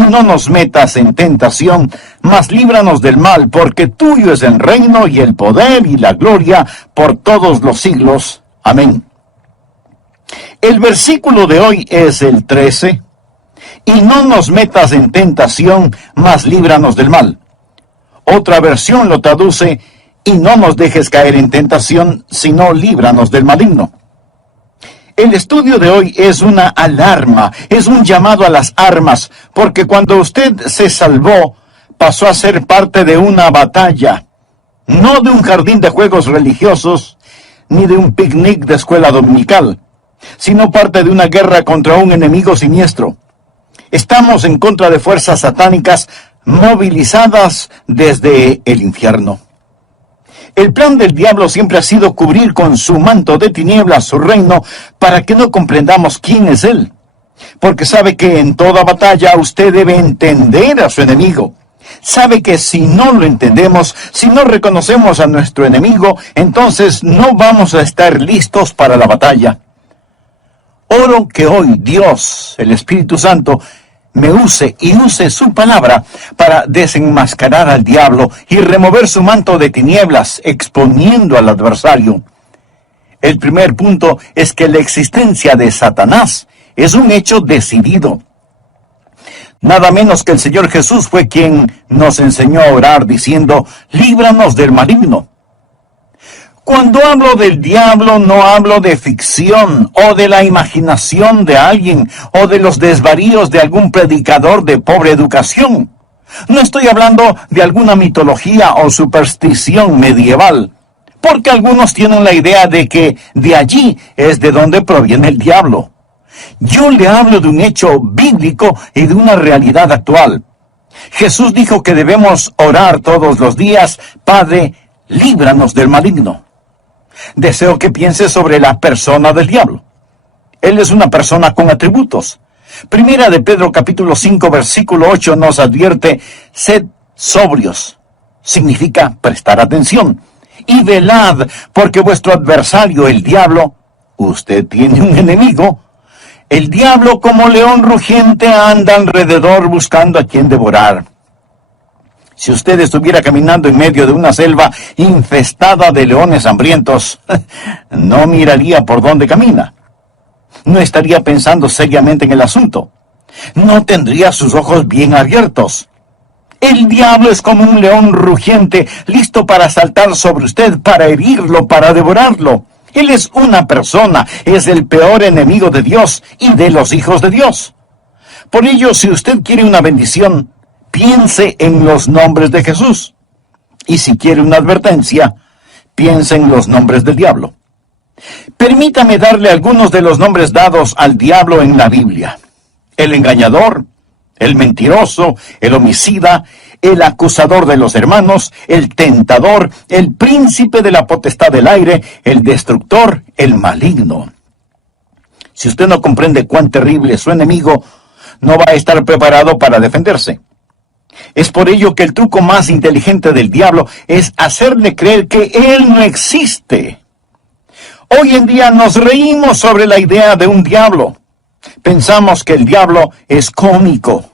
y no nos metas en tentación, mas líbranos del mal, porque tuyo es el reino y el poder y la gloria por todos los siglos. Amén. El versículo de hoy es el 13. Y no nos metas en tentación, mas líbranos del mal. Otra versión lo traduce, y no nos dejes caer en tentación, sino líbranos del maligno. El estudio de hoy es una alarma, es un llamado a las armas, porque cuando usted se salvó, pasó a ser parte de una batalla, no de un jardín de juegos religiosos, ni de un picnic de escuela dominical, sino parte de una guerra contra un enemigo siniestro. Estamos en contra de fuerzas satánicas movilizadas desde el infierno. El plan del diablo siempre ha sido cubrir con su manto de tinieblas su reino para que no comprendamos quién es él. Porque sabe que en toda batalla usted debe entender a su enemigo. Sabe que si no lo entendemos, si no reconocemos a nuestro enemigo, entonces no vamos a estar listos para la batalla. Oro que hoy Dios, el Espíritu Santo, me use y use su palabra para desenmascarar al diablo y remover su manto de tinieblas, exponiendo al adversario. El primer punto es que la existencia de Satanás es un hecho decidido. Nada menos que el Señor Jesús fue quien nos enseñó a orar diciendo, líbranos del maligno. Cuando hablo del diablo, no hablo de ficción o de la imaginación de alguien o de los desvaríos de algún predicador de pobre educación. No estoy hablando de alguna mitología o superstición medieval, porque algunos tienen la idea de que de allí es de donde proviene el diablo. Yo le hablo de un hecho bíblico y de una realidad actual. Jesús dijo que debemos orar todos los días, Padre, líbranos del maligno. Deseo que piense sobre la persona del diablo. Él es una persona con atributos. Primera de Pedro capítulo 5 versículo 8 nos advierte, sed sobrios. Significa prestar atención. Y velad, porque vuestro adversario, el diablo, usted tiene un enemigo. El diablo como león rugiente anda alrededor buscando a quien devorar. Si usted estuviera caminando en medio de una selva infestada de leones hambrientos, no miraría por dónde camina. No estaría pensando seriamente en el asunto. No tendría sus ojos bien abiertos. El diablo es como un león rugiente, listo para saltar sobre usted, para herirlo, para devorarlo. Él es una persona, es el peor enemigo de Dios y de los hijos de Dios. Por ello, si usted quiere una bendición, piense en los nombres de Jesús. Y si quiere una advertencia, piense en los nombres del diablo. Permítame darle algunos de los nombres dados al diablo en la Biblia. El engañador, el mentiroso, el homicida, el acusador de los hermanos, el tentador, el príncipe de la potestad del aire, el destructor, el maligno. Si usted no comprende cuán terrible es su enemigo, no va a estar preparado para defenderse. Es por ello que el truco más inteligente del diablo es hacerle creer que él no existe. Hoy en día nos reímos sobre la idea de un diablo. Pensamos que el diablo es cómico.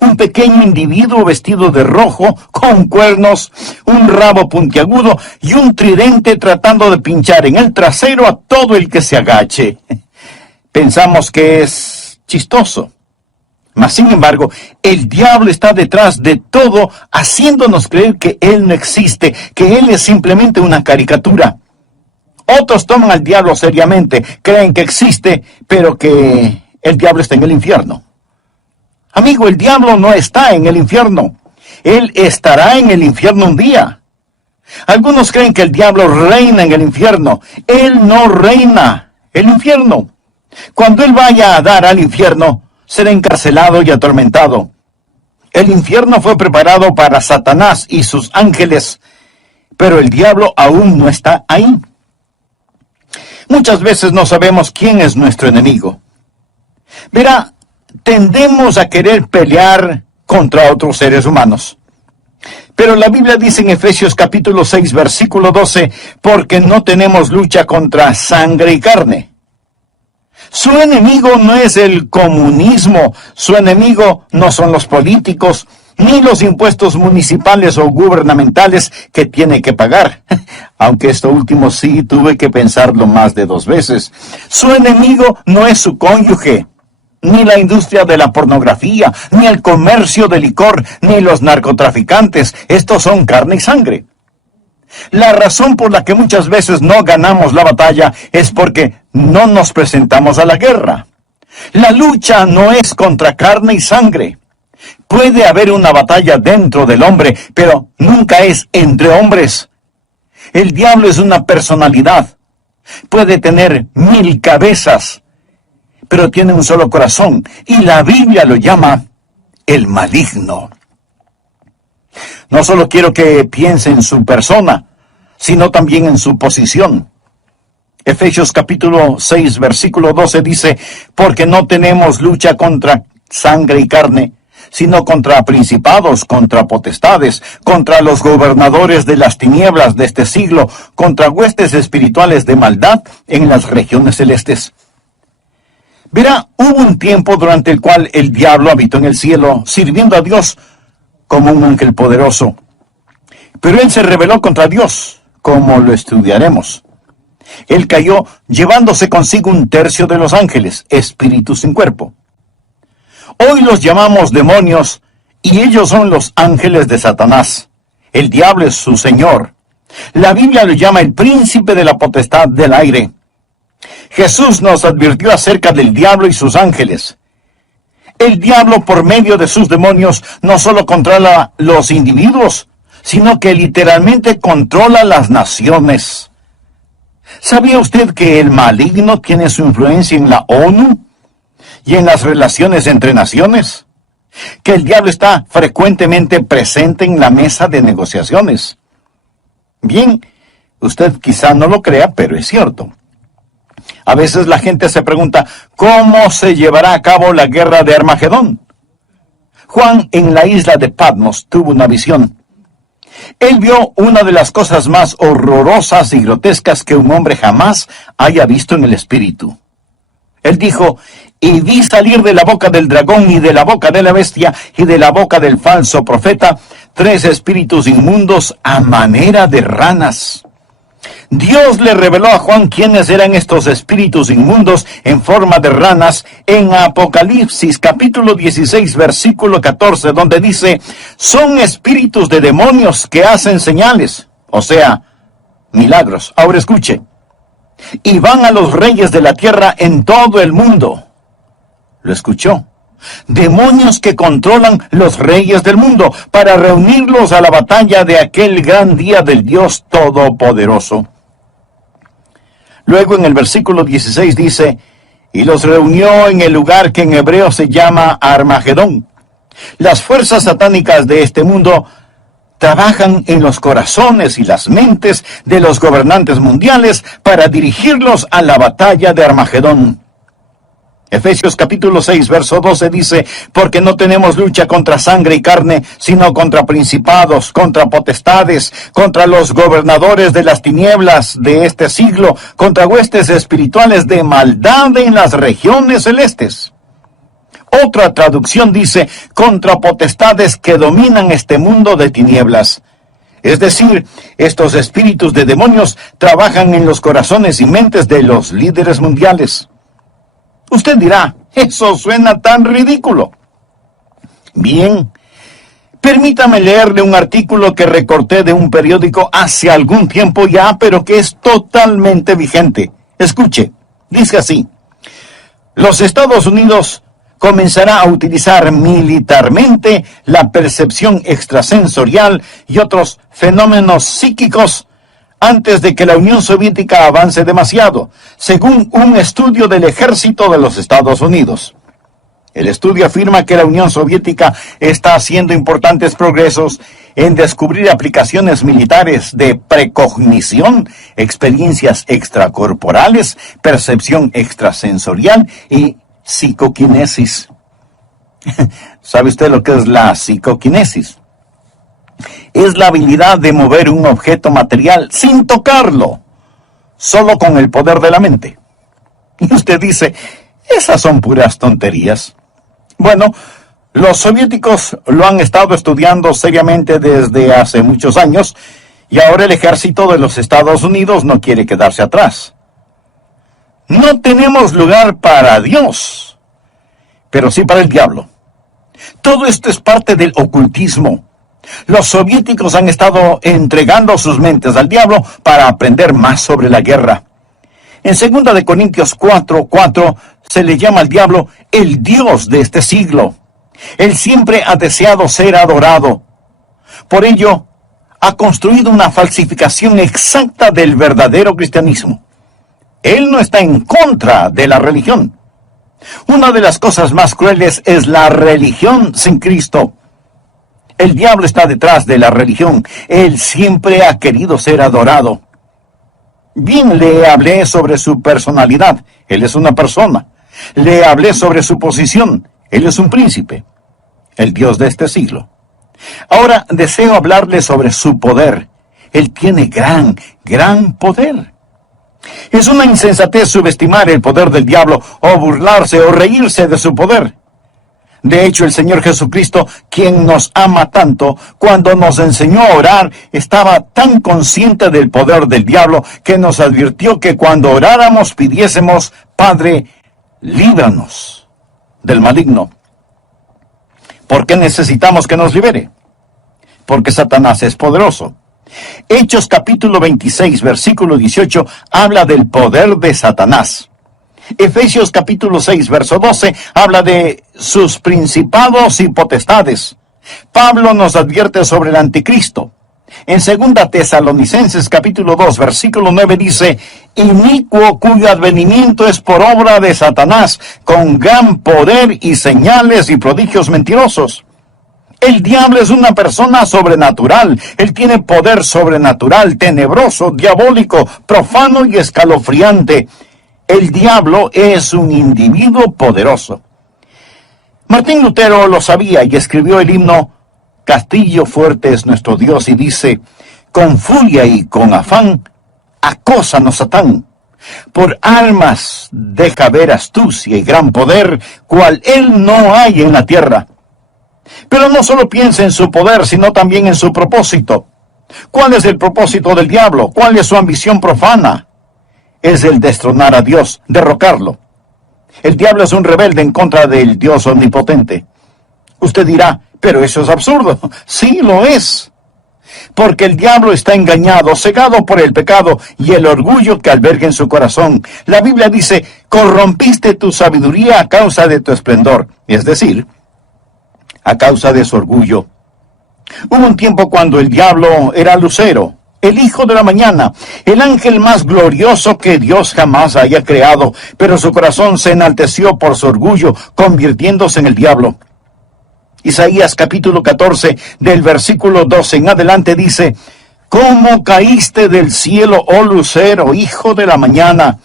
Un pequeño individuo vestido de rojo, con cuernos, un rabo puntiagudo y un tridente tratando de pinchar en el trasero a todo el que se agache. Pensamos que es chistoso. Mas, sin embargo, el diablo está detrás de todo, haciéndonos creer que él no existe, que él es simplemente una caricatura. Otros toman al diablo seriamente, creen que existe, pero que el diablo está en el infierno. Amigo, el diablo no está en el infierno. Él estará en el infierno un día. Algunos creen que el diablo reina en el infierno. Él no reina el infierno. Cuando él vaya a dar al infierno, será encarcelado y atormentado. El infierno fue preparado para Satanás y sus ángeles, pero el diablo aún no está ahí. Muchas veces no sabemos quién es nuestro enemigo. Verá, tendemos a querer pelear contra otros seres humanos. Pero la Biblia dice en Efesios capítulo 6, versículo 12, porque no tenemos lucha contra sangre y carne. Su enemigo no es el comunismo, su enemigo no son los políticos, ni los impuestos municipales o gubernamentales que tiene que pagar. Aunque esto último sí tuve que pensarlo más de 2 veces. Su enemigo no es su cónyuge, ni la industria de la pornografía, ni el comercio de licor, ni los narcotraficantes. Estos son carne y sangre. La razón por la que muchas veces no ganamos la batalla es porque no nos presentamos a la guerra. La lucha no es contra carne y sangre. Puede haber una batalla dentro del hombre, pero nunca es entre hombres. El diablo es una personalidad. Puede tener 1000 cabezas, pero tiene un solo corazón, y la Biblia lo llama el maligno. No solo quiero que piense en su persona, sino también en su posición. Efesios capítulo 6, versículo 12 dice, porque no tenemos lucha contra sangre y carne, sino contra principados, contra potestades, contra los gobernadores de las tinieblas de este siglo, contra huestes espirituales de maldad en las regiones celestes. Verá, hubo un tiempo durante el cual el diablo habitó en el cielo, sirviendo a Dios como un ángel poderoso. Pero él se rebeló contra Dios, como lo estudiaremos. Él cayó llevándose consigo 1/3 de los ángeles, espíritus sin cuerpo. Hoy los llamamos demonios, y ellos son los ángeles de Satanás. El diablo es su señor. La Biblia lo llama el príncipe de la potestad del aire. Jesús nos advirtió acerca del diablo y sus ángeles. El diablo, por medio de sus demonios, no solo controla los individuos, sino que literalmente controla las naciones. ¿Sabía usted que el maligno tiene su influencia en la ONU y en las relaciones entre naciones? Que el diablo está frecuentemente presente en la mesa de negociaciones. Bien, usted quizá no lo crea, pero es cierto. A veces la gente se pregunta, ¿cómo se llevará a cabo la guerra de Armagedón? Juan, en la isla de Patmos, tuvo una visión. Él vio una de las cosas más horrorosas y grotescas que un hombre jamás haya visto en el espíritu. Él dijo, y vi salir de la boca del dragón y de la boca de la bestia y de la boca del falso profeta 3 espíritus inmundos a manera de ranas. Dios le reveló a Juan quiénes eran estos espíritus inmundos en forma de ranas en Apocalipsis capítulo 16 versículo 14, donde dice, son espíritus de demonios que hacen señales, o sea, milagros. Ahora escuche, y van a los reyes de la tierra en todo el mundo. ¿Lo escuchó? Demonios que controlan los reyes del mundo para reunirlos a la batalla de aquel gran día del Dios Todopoderoso. Luego en el versículo 16 dice, y los reunió en el lugar que en hebreo se llama Armagedón. Las fuerzas satánicas de este mundo trabajan en los corazones y las mentes de los gobernantes mundiales para dirigirlos a la batalla de Armagedón. Efesios capítulo 6, verso 12 dice, porque no tenemos lucha contra sangre y carne, sino contra principados, contra potestades, contra los gobernadores de las tinieblas de este siglo, contra huestes espirituales de maldad en las regiones celestes. Otra traducción dice, contra potestades que dominan este mundo de tinieblas. Es decir, estos espíritus de demonios trabajan en los corazones y mentes de los líderes mundiales. Usted dirá, eso suena tan ridículo. Bien, permítame leerle un artículo que recorté de un periódico hace algún tiempo ya, pero que es totalmente vigente. Escuche, dice así, los Estados Unidos comenzará a utilizar militarmente la percepción extrasensorial y otros fenómenos psíquicos antes de que la Unión Soviética avance demasiado, según un estudio del ejército de los Estados Unidos. El estudio afirma que la Unión Soviética está haciendo importantes progresos en descubrir aplicaciones militares de precognición, experiencias extracorporales, percepción extrasensorial y psicoquinesis. ¿Sabe usted lo que es la psicoquinesis? Es la habilidad de mover un objeto material sin tocarlo, solo con el poder de la mente. Y usted dice, Esas son puras tonterías. Bueno, los soviéticos lo han estado estudiando seriamente desde hace muchos años y ahora el ejército de los Estados Unidos no quiere quedarse atrás. No tenemos lugar para Dios, pero sí para el diablo. Todo esto es parte del ocultismo. Los soviéticos han estado entregando sus mentes al diablo para aprender más sobre la guerra. En 2 de Corintios 4:4 se le llama al diablo el Dios de este siglo. Él siempre ha deseado ser adorado. Por ello, ha construido una falsificación exacta del verdadero cristianismo. Él no está en contra de la religión. Una de las cosas más crueles es la religión sin Cristo. El diablo está detrás de la religión. Él siempre ha querido ser adorado. Bien, le hablé sobre su personalidad. Él es una persona. Le hablé sobre su posición. Él es un príncipe, el Dios de este siglo. Ahora deseo hablarle sobre su poder. Él tiene gran poder. Es una insensatez subestimar el poder del diablo o burlarse o reírse de su poder. De hecho, el Señor Jesucristo, quien nos ama tanto, cuando nos enseñó a orar, estaba tan consciente del poder del diablo que nos advirtió que cuando oráramos pidiésemos: Padre, líbranos del maligno. ¿Por qué necesitamos que nos libere? Porque Satanás es poderoso. Hechos capítulo 26, versículo 18, habla del poder de Satanás. Efesios capítulo 6, verso 12, habla de sus principados y potestades. Pablo nos advierte sobre el anticristo. En 2 Tesalonicenses capítulo 2, versículo 9 dice: inicuo cuyo advenimiento es por obra de Satanás, con gran poder y señales y prodigios mentirosos. El diablo es una persona sobrenatural. Él tiene poder sobrenatural, tenebroso, diabólico, profano y escalofriante. El diablo es un individuo poderoso. Martín Lutero lo sabía y escribió el himno Castillo fuerte es nuestro Dios, y dice: con furia y con afán, acósanos Satán. Por armas deja ver astucia y gran poder, cual él no hay en la tierra. Pero no solo piensa en su poder, sino también en su propósito. ¿Cuál es el propósito del diablo? ¿Cuál es su ambición profana? Es el destronar a Dios, derrocarlo. El diablo es un rebelde en contra del Dios omnipotente. Usted dirá: pero eso es absurdo. Sí, lo es. Porque el diablo está engañado, cegado por el pecado y el orgullo que alberga en su corazón. La Biblia dice: corrompiste tu sabiduría a causa de tu esplendor. Es decir, a causa de su orgullo. Hubo un tiempo cuando el diablo era Lucero, el hijo de la mañana, el ángel más glorioso que Dios jamás haya creado, pero su corazón se enalteció por su orgullo, convirtiéndose en el diablo. Isaías capítulo 14, del versículo 12 en adelante dice: ¿cómo caíste del cielo, oh lucero, hijo de la mañana?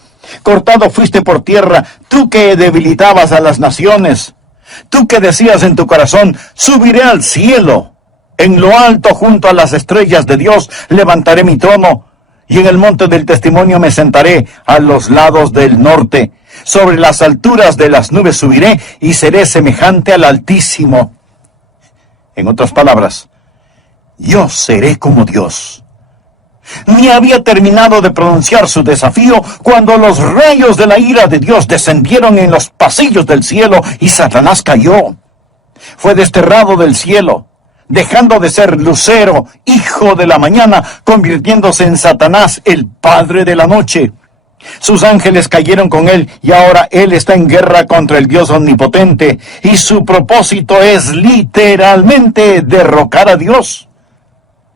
Cortado fuiste por tierra, tú que debilitabas a las naciones. Tú que decías en tu corazón: subiré al cielo. En lo alto, junto a las estrellas de Dios, levantaré mi trono. Y en el monte del testimonio me sentaré a los lados del norte. Sobre las alturas de las nubes subiré y seré semejante al Altísimo. En otras palabras, yo seré como Dios. Ni había terminado de pronunciar su desafío cuando los rayos de la ira de Dios descendieron en los pasillos del cielo y Satanás cayó. Fue desterrado del cielo, dejando de ser Lucero, hijo de la mañana, convirtiéndose en Satanás, el padre de la noche. Sus ángeles cayeron con él y ahora él está en guerra contra el Dios omnipotente, y su propósito es literalmente derrocar a Dios.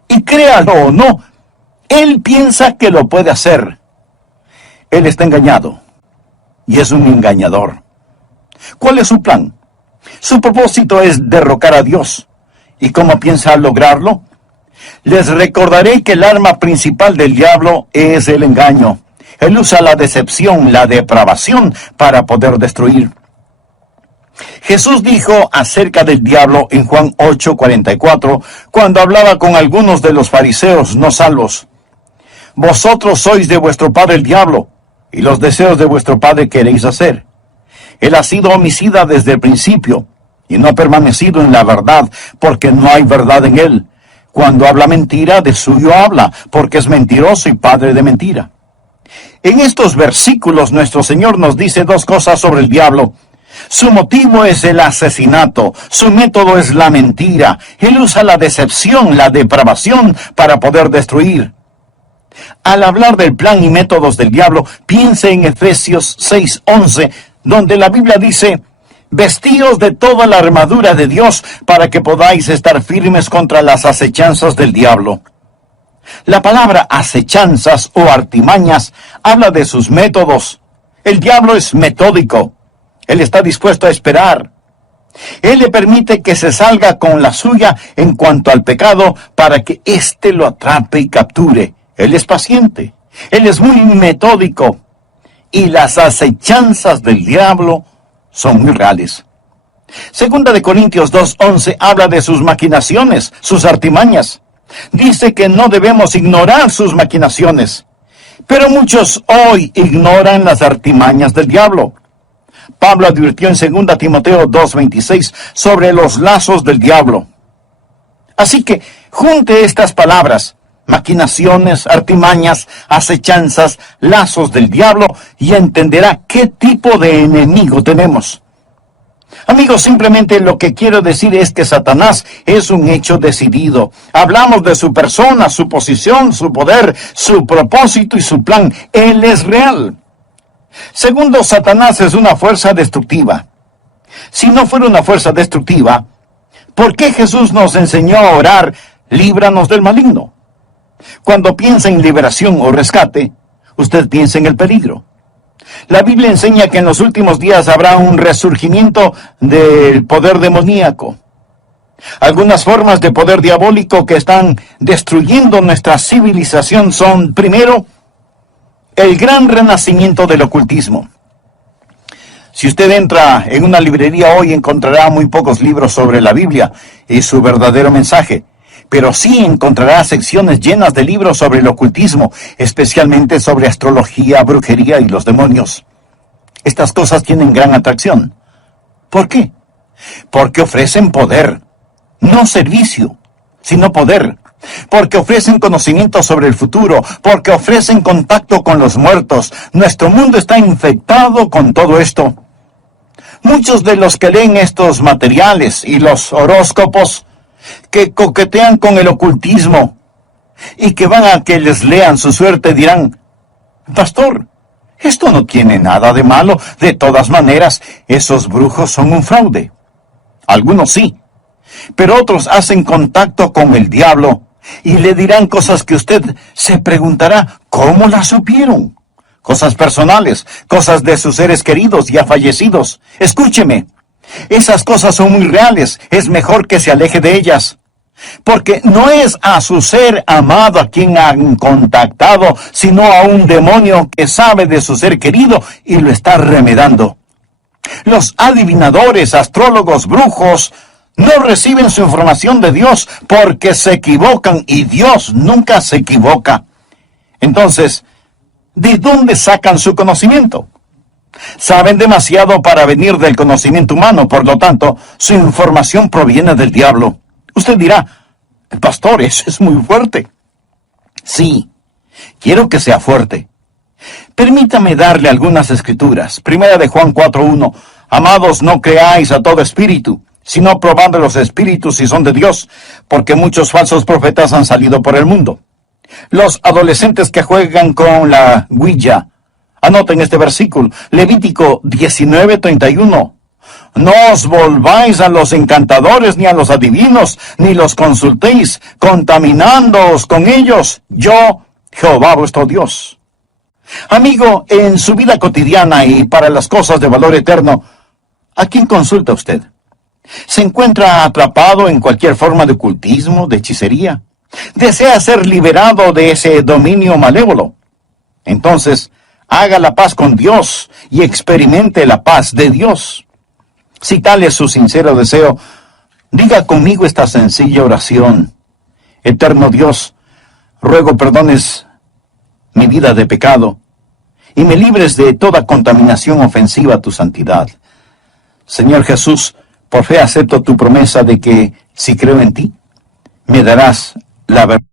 Y créalo o no, él piensa que lo puede hacer. Él está engañado y es un engañador. ¿Cuál es su plan? Su propósito es derrocar a Dios. ¿Y cómo piensa lograrlo? Les recordaré que el arma principal del diablo es el engaño. Él usa la decepción, la depravación para poder destruir. Jesús dijo acerca del diablo en Juan 8:44, cuando hablaba con algunos de los fariseos no salvos: vosotros sois de vuestro padre el diablo, y los deseos de vuestro padre queréis hacer. Él ha sido homicida desde el principio y no ha permanecido en la verdad, porque no hay verdad en él. Cuando habla mentira, de suyo habla, porque es mentiroso y padre de mentira. En estos versículos nuestro Señor nos dice dos cosas sobre el diablo. Su motivo es el asesinato, su método es la mentira. Él usa la decepción, la depravación para poder destruir. Al hablar del plan y métodos del diablo, piense en Efesios 6:11, donde la Biblia dice: vestíos de toda la armadura de Dios para que podáis estar firmes contra las acechanzas del diablo. La palabra acechanzas o artimañas habla de sus métodos. El diablo es metódico. Él está dispuesto a esperar. Él le permite que se salga con la suya en cuanto al pecado para que éste lo atrape y capture. Él es paciente. Él es muy metódico. Y las acechanzas del diablo son muy reales. Segunda de Corintios 2:11 habla de sus maquinaciones, sus artimañas. Dice que no debemos ignorar sus maquinaciones. Pero muchos hoy ignoran las artimañas del diablo. Pablo advirtió en 2 Timoteo 2:26 sobre los lazos del diablo. Así que junte estas palabras: maquinaciones, artimañas, acechanzas, lazos del diablo, y entenderá qué tipo de enemigo tenemos. Amigos, simplemente lo que quiero decir es que Satanás es un hecho decidido. Hablamos de su persona, su posición, su poder, su propósito y su plan. Él es real. Segundo, Satanás es una fuerza destructiva. Si no fuera una fuerza destructiva, ¿por qué Jesús nos enseñó a orar: líbranos del maligno? Cuando piensa en liberación o rescate, usted piensa en el peligro. La Biblia enseña que en los últimos días habrá un resurgimiento del poder demoníaco. Algunas formas de poder diabólico que están destruyendo nuestra civilización son, primero, el gran renacimiento del ocultismo. Si usted entra en una librería hoy, encontrará muy pocos libros sobre la Biblia y su verdadero mensaje. Pero sí encontrará secciones llenas de libros sobre el ocultismo, especialmente sobre astrología, brujería y los demonios. Estas cosas tienen gran atracción. ¿Por qué? Porque ofrecen poder, no servicio, sino poder. Porque ofrecen conocimiento sobre el futuro, porque ofrecen contacto con los muertos. Nuestro mundo está infectado con todo esto. Muchos de los que leen estos materiales y los horóscopos, que coquetean con el ocultismo y que van a que les lean su suerte, dirán: pastor, esto no tiene nada de malo. De todas maneras, esos brujos son un fraude. Algunos sí, pero otros hacen contacto con el diablo y le dirán cosas que usted se preguntará: ¿cómo las supieron? Cosas personales, cosas de sus seres queridos ya fallecidos. Escúcheme. Esas cosas son muy reales. Es mejor que se aleje de ellas. Porque no es a su ser amado a quien han contactado, sino a un demonio que sabe de su ser querido y lo está remedando. Los adivinadores, astrólogos, brujos, no reciben su información de Dios porque se equivocan, y Dios nunca se equivoca. Entonces, ¿de dónde sacan su conocimiento? Saben demasiado para venir del conocimiento humano, por lo tanto, su información proviene del diablo. Usted dirá: pastor, eso es muy fuerte. Sí, quiero que sea fuerte. Permítame darle algunas escrituras. Primera de Juan 4:1. Amados, no creáis a todo espíritu, sino probad los espíritus si son de Dios, porque muchos falsos profetas han salido por el mundo. Los adolescentes que juegan con la Ouija, anoten este versículo, Levítico 19:31. No os volváis a los encantadores ni a los adivinos, ni los consultéis, contaminándoos con ellos. Yo, Jehová vuestro Dios. Amigo, en su vida cotidiana y para las cosas de valor eterno, ¿a quién consulta usted? ¿Se encuentra atrapado en cualquier forma de ocultismo, de hechicería? ¿Desea ser liberado de ese dominio malévolo? Entonces, haga la paz con Dios y experimente la paz de Dios. Si tal es su sincero deseo, diga conmigo esta sencilla oración: Eterno Dios, ruego perdones mi vida de pecado y me libres de toda contaminación ofensiva a tu santidad. Señor Jesús, por fe acepto tu promesa de que, si creo en ti, me darás la verdad.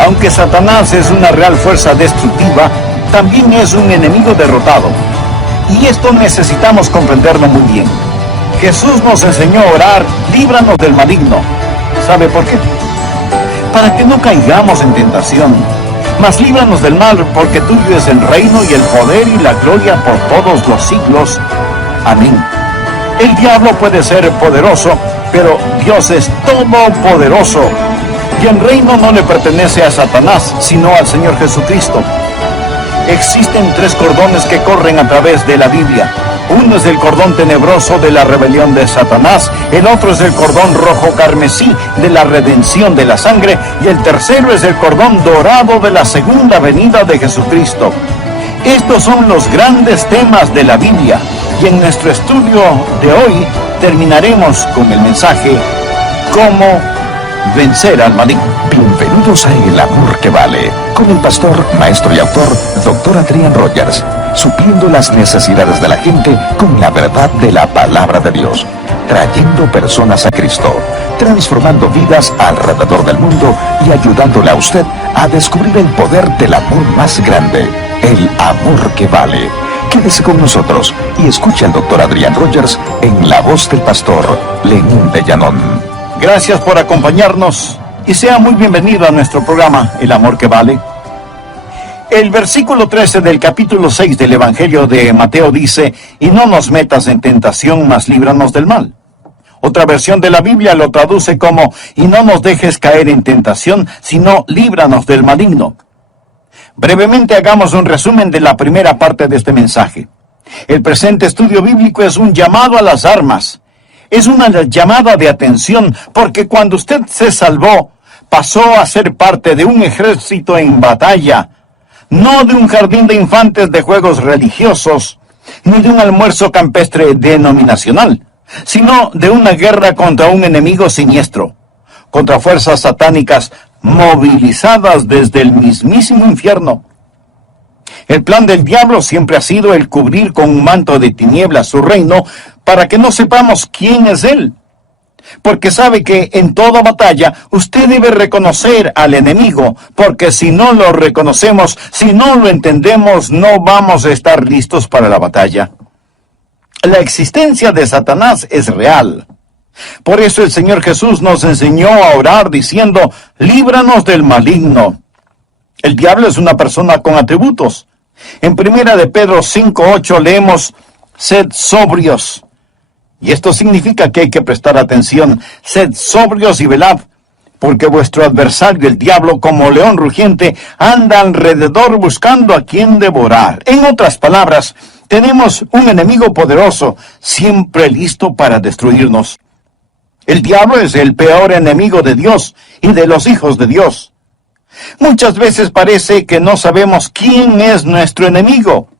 Aunque Satanás es una real fuerza destructiva, también es un enemigo derrotado. Y esto necesitamos comprenderlo muy bien. Jesús nos enseñó a orar, líbranos del maligno. ¿Sabe por qué? Para que no caigamos en tentación. Mas líbranos del mal, porque tuyo es el reino y el poder y la gloria por todos los siglos. Amén. El diablo puede ser poderoso, pero Dios es todopoderoso. Y el reino no le pertenece a Satanás, sino al Señor Jesucristo. Existen 3 cordones que corren a través de la Biblia. Uno es el cordón tenebroso de la rebelión de Satanás, el otro es el cordón rojo carmesí de la redención de la sangre, y el tercero es el cordón dorado de la segunda venida de Jesucristo. Estos son los grandes temas de la Biblia, y en nuestro estudio de hoy terminaremos con el mensaje ¿Cómo vencer al maligno? Bienvenidos a El Amor que Vale, con el pastor, maestro y autor, Dr. Adrian Rogers, supliendo las necesidades de la gente con la verdad de la palabra de Dios, trayendo personas a Cristo, transformando vidas alrededor del mundo y ayudándole a usted a descubrir el poder del amor más grande, el amor que vale. Quédese con nosotros y escuche al Dr. Adrian Rogers en la voz del pastor Lenín de Llanón. Gracias por acompañarnos y sea muy bienvenido a nuestro programa El Amor que Vale. El versículo 13 del capítulo 6 del Evangelio de Mateo dice: y no nos metas en tentación, mas líbranos del mal. Otra versión de la Biblia lo traduce como: y no nos dejes caer en tentación, sino líbranos del maligno. Brevemente hagamos un resumen de la primera parte de este mensaje. El presente estudio bíblico es un llamado a las armas. Es una llamada de atención, porque cuando usted se salvó, pasó a ser parte de un ejército en batalla, no de un jardín de infantes de juegos religiosos, ni de un almuerzo campestre denominacional, sino de una guerra contra un enemigo siniestro, contra fuerzas satánicas movilizadas desde el mismísimo infierno. El plan del diablo siempre ha sido el cubrir con un manto de tinieblas su reino para que no sepamos quién es él. Porque sabe que en toda batalla usted debe reconocer al enemigo, porque si no lo reconocemos, si no lo entendemos, no vamos a estar listos para la batalla. La existencia de Satanás es real. Por eso el Señor Jesús nos enseñó a orar diciendo: líbranos del maligno. El diablo es una persona con atributos. En 1 de Pedro 5:8 leemos: sed sobrios. Y esto significa que hay que prestar atención. Sed sobrios y velad, porque vuestro adversario, el diablo, como león rugiente, anda alrededor buscando a quien devorar. En otras palabras, tenemos un enemigo poderoso, siempre listo para destruirnos. El diablo es el peor enemigo de Dios y de los hijos de Dios. Muchas veces parece que no sabemos quién es nuestro enemigo.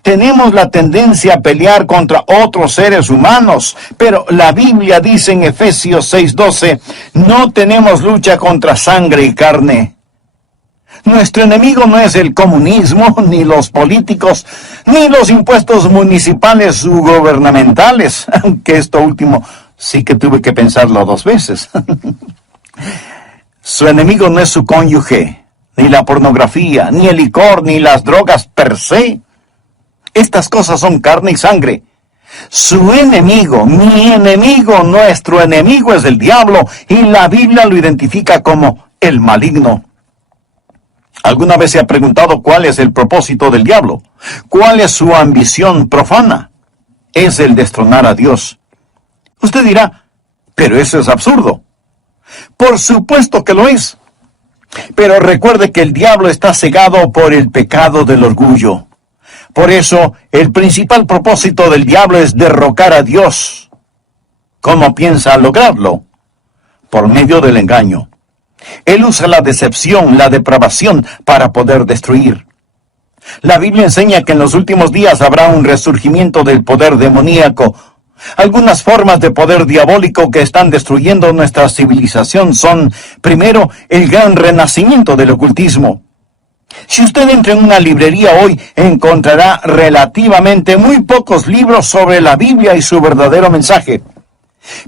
Tenemos la tendencia a pelear contra otros seres humanos, pero la Biblia dice en Efesios 6:12, no tenemos lucha contra sangre y carne. Nuestro enemigo no es el comunismo, ni los políticos, ni los impuestos municipales u gubernamentales, aunque esto último sí que tuve que pensarlo 2 veces. Su enemigo no es su cónyuge, ni la pornografía, ni el licor, ni las drogas per se. Estas cosas son carne y sangre. Su enemigo, mi enemigo, nuestro enemigo es el diablo, y la Biblia lo identifica como el maligno. ¿Alguna vez se ha preguntado cuál es el propósito del diablo? ¿Cuál es su ambición profana? Es el destronar a Dios. Usted dirá, pero eso es absurdo. Por supuesto que lo es. Pero recuerde que el diablo está cegado por el pecado del orgullo. Por eso, el principal propósito del diablo es derrocar a Dios. ¿Cómo piensa lograrlo? Por medio del engaño. Él usa la decepción, la depravación, para poder destruir. La Biblia enseña que en los últimos días habrá un resurgimiento del poder demoníaco. Algunas formas de poder diabólico que están destruyendo nuestra civilización son, primero, el gran renacimiento del ocultismo. Si usted entra en una librería hoy, encontrará relativamente muy pocos libros sobre la Biblia y su verdadero mensaje.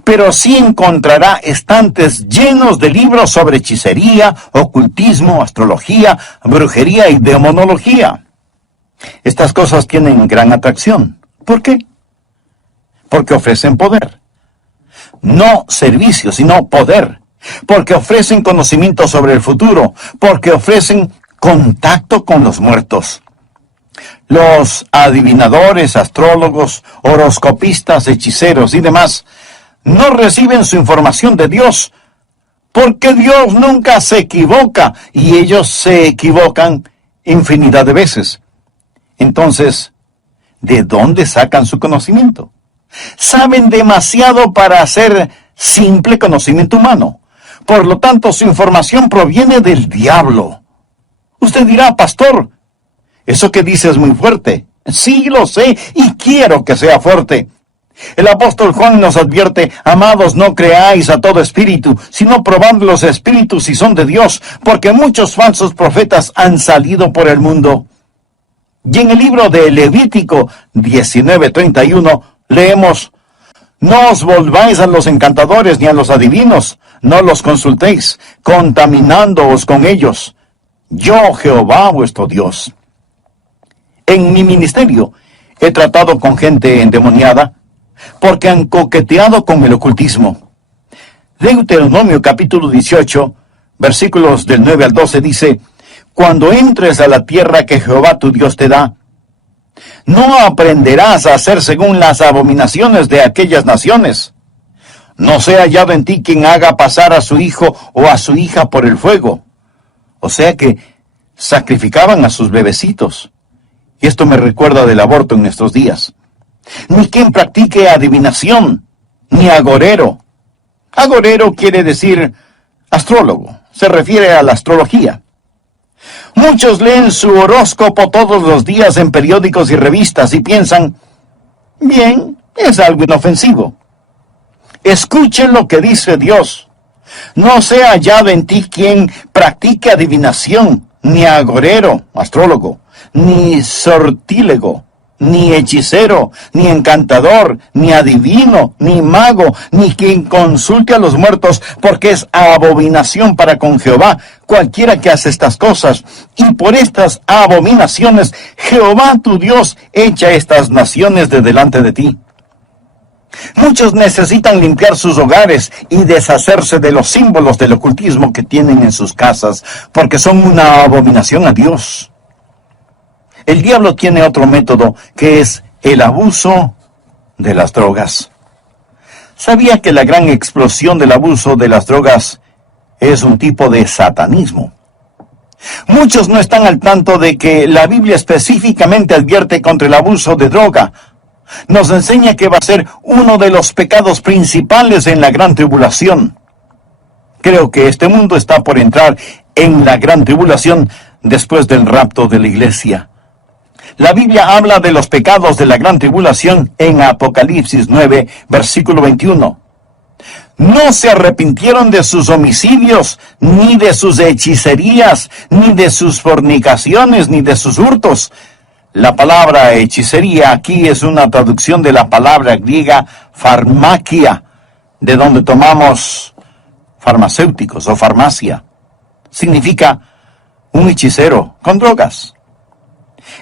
Pero sí encontrará estantes llenos de libros sobre hechicería, ocultismo, astrología, brujería y demonología. Estas cosas tienen gran atracción. ¿Por qué? Porque ofrecen poder. No servicio, sino poder. Porque ofrecen conocimiento sobre el futuro. Porque ofrecen contacto con los muertos. Los adivinadores, astrólogos, horoscopistas, hechiceros y demás no reciben su información de Dios, porque Dios nunca se equivoca y ellos se equivocan infinidad de veces. Entonces, ¿de dónde sacan su conocimiento? Saben demasiado para hacer simple conocimiento humano. Por lo tanto, su información proviene del diablo. Usted dirá, pastor, eso que dice es muy fuerte. Sí, lo sé, y quiero que sea fuerte. El apóstol Juan nos advierte, amados, no creáis a todo espíritu, sino probad los espíritus si son de Dios, porque muchos falsos profetas han salido por el mundo. Y en el libro de Levítico 19:31 leemos, no os volváis a los encantadores ni a los adivinos, no los consultéis, contaminándoos con ellos. Yo, Jehová, vuestro Dios. En mi ministerio he tratado con gente endemoniada, porque han coqueteado con el ocultismo. Deuteronomio capítulo 18, versículos del 9 al 12 dice, cuando entres a la tierra que Jehová tu Dios te da, no aprenderás a hacer según las abominaciones de aquellas naciones. No sea hallado en ti quien haga pasar a su hijo o a su hija por el fuego. O sea que sacrificaban a sus bebecitos. Y esto me recuerda del aborto en nuestros días. Ni quien practique adivinación, ni agorero. Agorero quiere decir astrólogo, se refiere a la astrología. Muchos leen su horóscopo todos los días en periódicos y revistas y piensan, bien, es algo inofensivo. Escuchen lo que dice Dios. No sea hallado en ti quien practique adivinación, ni agorero, astrólogo, ni sortílego, ni hechicero, ni encantador, ni adivino, ni mago, ni quien consulte a los muertos, porque es abominación para con Jehová cualquiera que hace estas cosas. Y por estas abominaciones, Jehová tu Dios echa estas naciones de delante de ti. Muchos necesitan limpiar sus hogares y deshacerse de los símbolos del ocultismo que tienen en sus casas, porque son una abominación a Dios. El diablo tiene otro método, que es el abuso de las drogas. ¿Sabía que la gran explosión del abuso de las drogas es un tipo de satanismo? Muchos no están al tanto de que la Biblia específicamente advierte contra el abuso de droga. Nos enseña que va a ser uno de los pecados principales en la gran tribulación. Creo que este mundo está por entrar en la gran tribulación después del rapto de la iglesia. La Biblia habla de los pecados de la gran tribulación en Apocalipsis 9, versículo 21. No se arrepintieron de sus homicidios, ni de sus hechicerías, ni de sus fornicaciones, ni de sus hurtos. La palabra hechicería aquí es una traducción de la palabra griega farmakia, de donde tomamos farmacéuticos o farmacia. Significa un hechicero con drogas.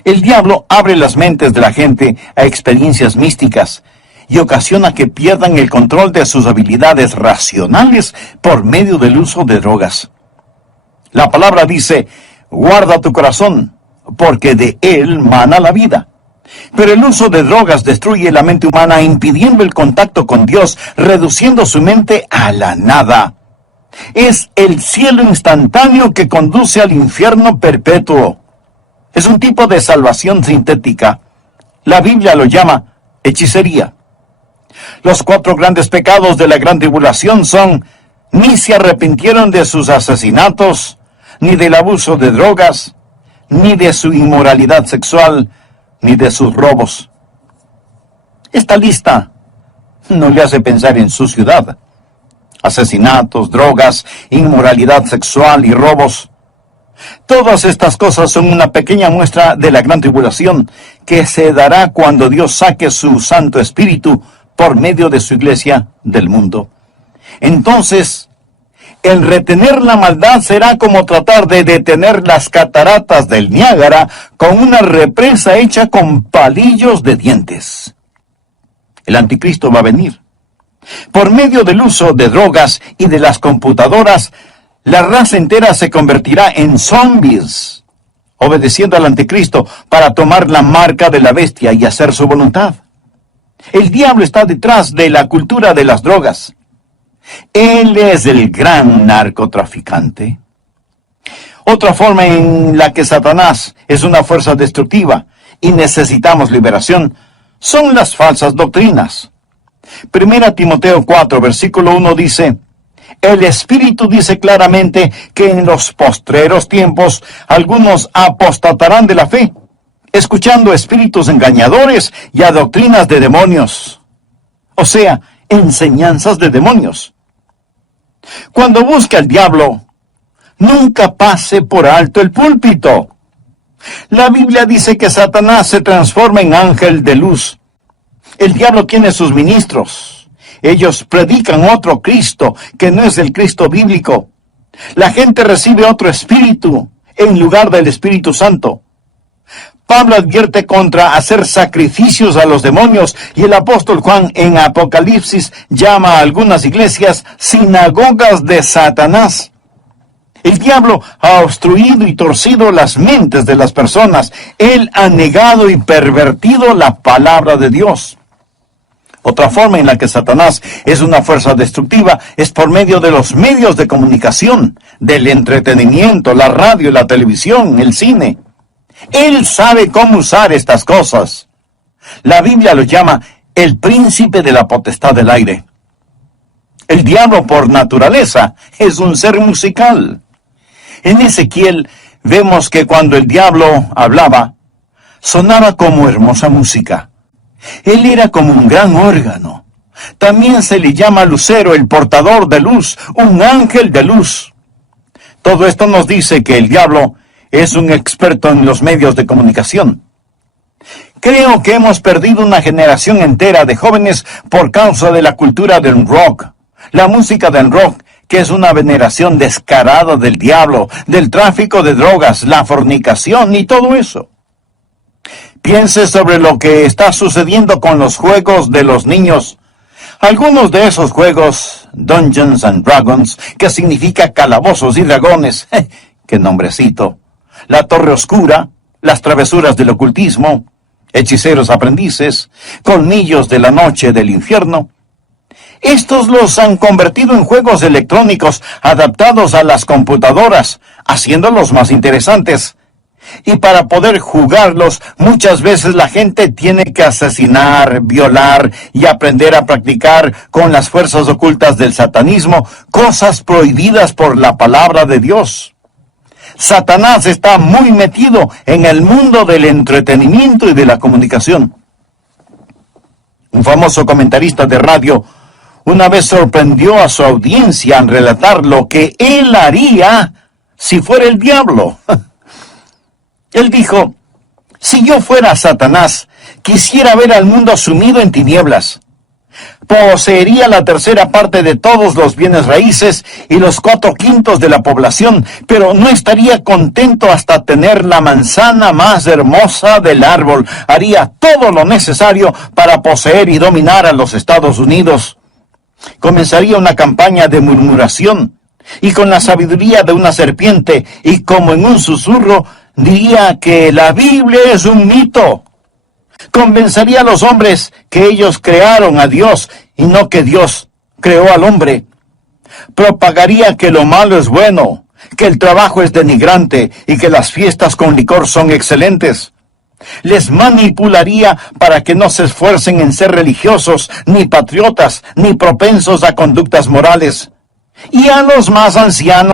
El diablo abre las mentes de la gente a experiencias místicas y ocasiona que pierdan el control de sus habilidades racionales por medio del uso de drogas. La palabra dice, guarda tu corazón, porque de él mana la vida. Pero el uso de drogas destruye la mente humana, impidiendo el contacto con Dios, reduciendo su mente a la nada. Es el cielo instantáneo que conduce al infierno perpetuo. Es un tipo de salvación sintética. La Biblia lo llama hechicería. Los 4 grandes pecados de la gran tribulación son: ni se arrepintieron de sus asesinatos, ni del abuso de drogas, ni de su inmoralidad sexual, ni de sus robos. Esta lista no le hace pensar en su ciudad. Asesinatos, drogas, inmoralidad sexual y robos. Todas estas cosas son una pequeña muestra de la gran tribulación que se dará cuando Dios saque su Santo Espíritu por medio de su iglesia del mundo. Entonces, el retener la maldad será como tratar de detener las cataratas del Niágara con una represa hecha con palillos de dientes. El anticristo va a venir. Por medio del uso de drogas y de las computadoras, la raza entera se convertirá en zombies, obedeciendo al anticristo para tomar la marca de la bestia y hacer su voluntad. El diablo está detrás de la cultura de las drogas. Él es el gran narcotraficante. Otra forma en la que Satanás es una fuerza destructiva y necesitamos liberación son las falsas doctrinas. 1 Timoteo 4, versículo 1 dice: el Espíritu dice claramente que en los postreros tiempos algunos apostatarán de la fe, escuchando espíritus engañadores y a doctrinas de demonios. O sea, enseñanzas de demonios. Cuando busca el diablo, nunca pase por alto el púlpito. La Biblia dice que Satanás se transforma en ángel de luz. El diablo tiene sus ministros. Ellos predican otro Cristo que no es el Cristo bíblico. La gente recibe otro espíritu en lugar del Espíritu Santo. Pablo advierte contra hacer sacrificios a los demonios y el apóstol Juan en Apocalipsis llama a algunas iglesias sinagogas de Satanás. El diablo ha obstruido y torcido las mentes de las personas. Él ha negado y pervertido la palabra de Dios. Otra forma en la que Satanás es una fuerza destructiva es por medio de los medios de comunicación, del entretenimiento, la radio, la televisión, el cine. Él sabe cómo usar estas cosas. La Biblia lo llama el príncipe de la potestad del aire. El diablo por naturaleza es un ser musical. En Ezequiel vemos que cuando el diablo hablaba, sonaba como hermosa música. Él era como un gran órgano. También se le llama lucero, el portador de luz, un ángel de luz. Todo esto nos dice que el diablo es un experto en los medios de comunicación. Creo que hemos perdido una generación entera de jóvenes por causa de la cultura del rock. La música del rock, que es una veneración descarada del diablo, del tráfico de drogas, la fornicación y todo eso. Piense sobre lo que está sucediendo con los juegos de los niños. Algunos de esos juegos, Dungeons and Dragons, que significa calabozos y dragones, ¡qué nombrecito! La Torre Oscura, las travesuras del ocultismo, hechiceros aprendices, colmillos de la noche del infierno. Estos los han convertido en juegos electrónicos adaptados a las computadoras, haciéndolos más interesantes. Y para poder jugarlos, muchas veces la gente tiene que asesinar, violar y aprender a practicar con las fuerzas ocultas del satanismo, cosas prohibidas por la palabra de Dios. Satanás está muy metido en el mundo del entretenimiento y de la comunicación. Un famoso comentarista de radio una vez sorprendió a su audiencia al relatar lo que él haría si fuera el diablo. Él dijo: si yo fuera Satanás, quisiera ver al mundo sumido en tinieblas. Poseería la tercera parte de todos los bienes raíces y los 4/5 de la población, pero no estaría contento hasta tener la manzana más hermosa del árbol. Haría todo lo necesario para poseer y dominar a los Estados Unidos. Comenzaría una campaña de murmuración, y con la sabiduría de una serpiente, y como en un susurro, diría que la Biblia es un mito. Convencería a los hombres que ellos crearon a Dios y no que Dios creó al hombre. Propagaría que lo malo es bueno, que el trabajo es denigrante y que las fiestas con licor son excelentes. Les manipularía para que no se esfuercen en ser religiosos, ni patriotas, ni propensos a conductas morales. Y a los más ancianos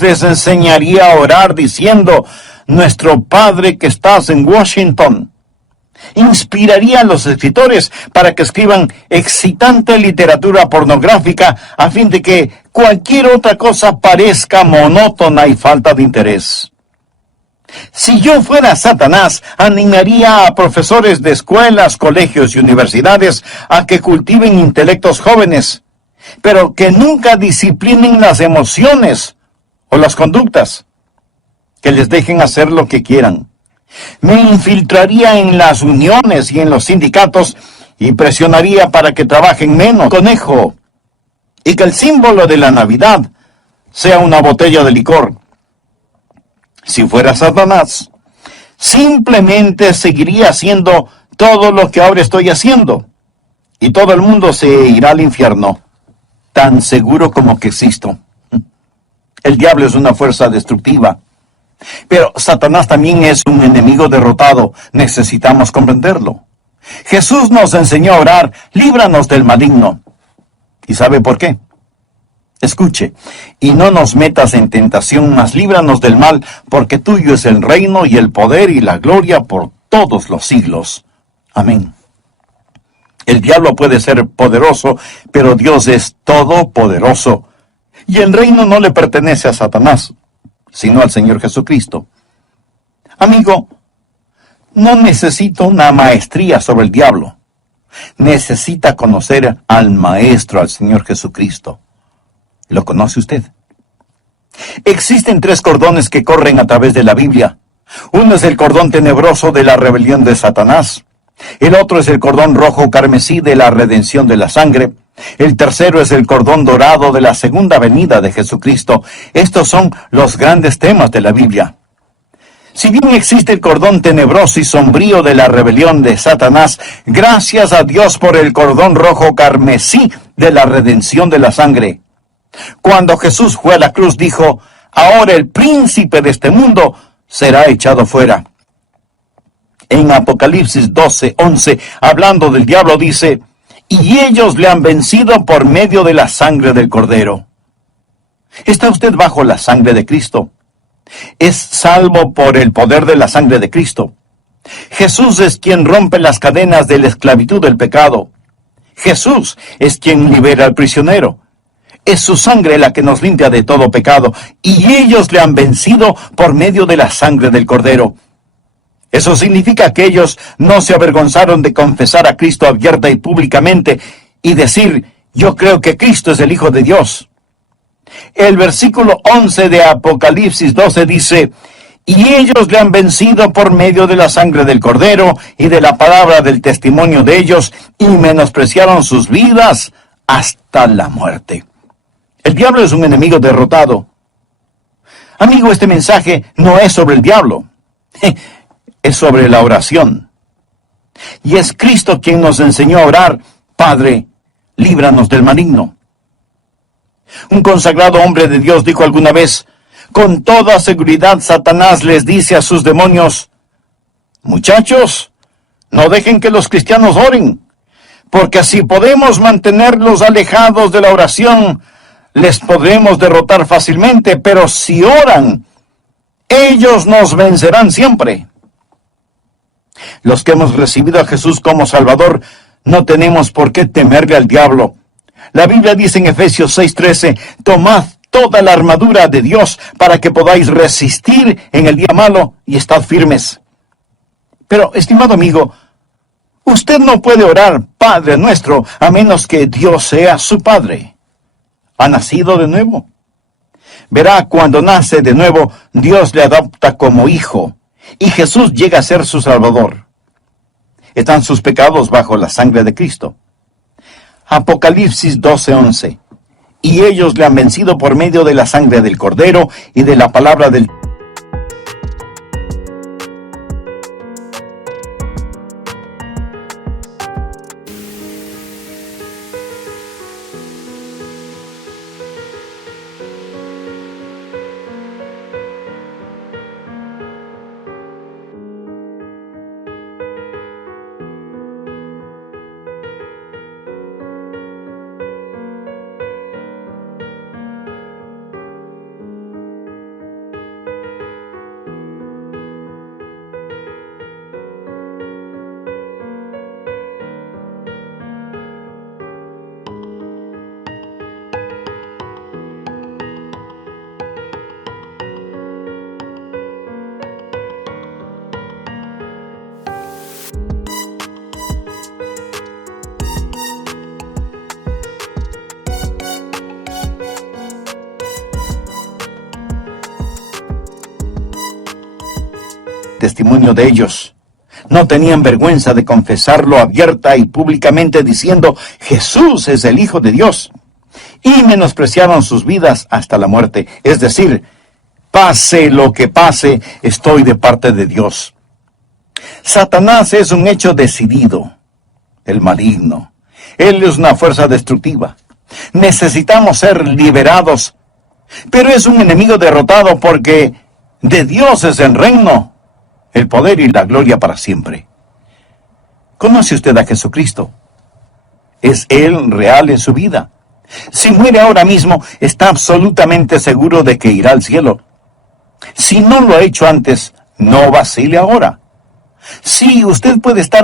les enseñaría a orar diciendo: Nuestro Padre que estás en Washington. Inspiraría a los escritores para que escriban excitante literatura pornográfica a fin de que cualquier otra cosa parezca monótona y falta de interés. Si yo fuera Satanás, animaría a profesores de escuelas, colegios y universidades a que cultiven intelectos jóvenes, pero que nunca disciplinen las emociones o las conductas, que les dejen hacer lo que quieran. Me infiltraría en las uniones y en los sindicatos y presionaría para que trabajen menos, conejo, y que el símbolo de la Navidad sea una botella de licor. Si fuera Satanás, simplemente seguiría haciendo todo lo que ahora estoy haciendo, y todo el mundo se irá al infierno, tan seguro como que existo. El diablo es una fuerza destructiva, pero Satanás también es un enemigo derrotado. Necesitamos comprenderlo. Jesús nos enseñó a orar: líbranos del maligno. ¿Y sabe por qué? Escuche: y no nos metas en tentación, mas líbranos del mal, porque tuyo es el reino y el poder y la gloria por todos los siglos. Amén. El diablo puede ser poderoso, pero Dios es todopoderoso. Y el reino no le pertenece a Satanás, sino al Señor Jesucristo. Amigo, no necesita una maestría sobre el diablo. Necesita conocer al Maestro, al Señor Jesucristo. ¿Lo conoce usted? Existen 3 cordones que corren a través de la Biblia. Uno es el cordón tenebroso de la rebelión de Satanás. El otro es el cordón rojo carmesí de la redención de la sangre. El tercero es el cordón dorado de la segunda venida de Jesucristo. Estos son los grandes temas de la Biblia. Si bien existe el cordón tenebroso y sombrío de la rebelión de Satanás, gracias a Dios por el cordón rojo carmesí de la redención de la sangre. Cuando Jesús fue a la cruz, dijo: ahora el príncipe de este mundo será echado fuera. En Apocalipsis 12:11, hablando del diablo, dice: y ellos le han vencido por medio de la sangre del Cordero. ¿Está usted bajo la sangre de Cristo? Es salvo por el poder de la sangre de Cristo. Jesús es quien rompe las cadenas de la esclavitud del pecado. Jesús es quien libera al prisionero. Es su sangre la que nos limpia de todo pecado, y ellos le han vencido por medio de la sangre del Cordero. Eso significa que ellos no se avergonzaron de confesar a Cristo abierta y públicamente y decir: yo creo que Cristo es el Hijo de Dios. El versículo 11 de Apocalipsis 12 dice: y ellos le han vencido por medio de la sangre del Cordero y de la palabra del testimonio de ellos, y menospreciaron sus vidas hasta la muerte. El diablo es un enemigo derrotado. Amigo, este mensaje no es sobre el diablo. Es sobre la oración. Y es Cristo quien nos enseñó a orar: Padre, líbranos del maligno. Un consagrado hombre de Dios dijo alguna vez: con toda seguridad Satanás les dice a sus demonios: muchachos, no dejen que los cristianos oren, porque si podemos mantenerlos alejados de la oración, les podremos derrotar fácilmente, pero si oran, ellos nos vencerán siempre. Los que hemos recibido a Jesús como Salvador no tenemos por qué temerle al diablo. La Biblia dice en Efesios 6:13: tomad toda la armadura de Dios para que podáis resistir en el día malo y estad firmes. Pero, estimado amigo, usted no puede orar Padre nuestro a menos que Dios sea su Padre. ¿Ha nacido de nuevo? Verá, cuando nace de nuevo, Dios le adopta como hijo, y Jesús llega a ser su Salvador. Están sus pecados bajo la sangre de Cristo. Apocalipsis 12:11. Y ellos le han vencido por medio de la sangre del Cordero y de la palabra del testimonio de ellos. No tenían vergüenza de confesarlo abierta y públicamente diciendo, Jesús es el Hijo de Dios. Y menospreciaron sus vidas hasta la muerte. Es decir, pase lo que pase, estoy de parte de Dios. Satanás es un hecho decidido, el maligno. Él es una fuerza destructiva. Necesitamos ser liberados, pero es un enemigo derrotado porque de Dios es el reino, el poder y la gloria para siempre. ¿Conoce usted a Jesucristo? ¿Es Él real en su vida? Si muere ahora mismo, está absolutamente seguro de que irá al cielo. Si no lo ha hecho antes, no vacile ahora. Sí, usted puede estar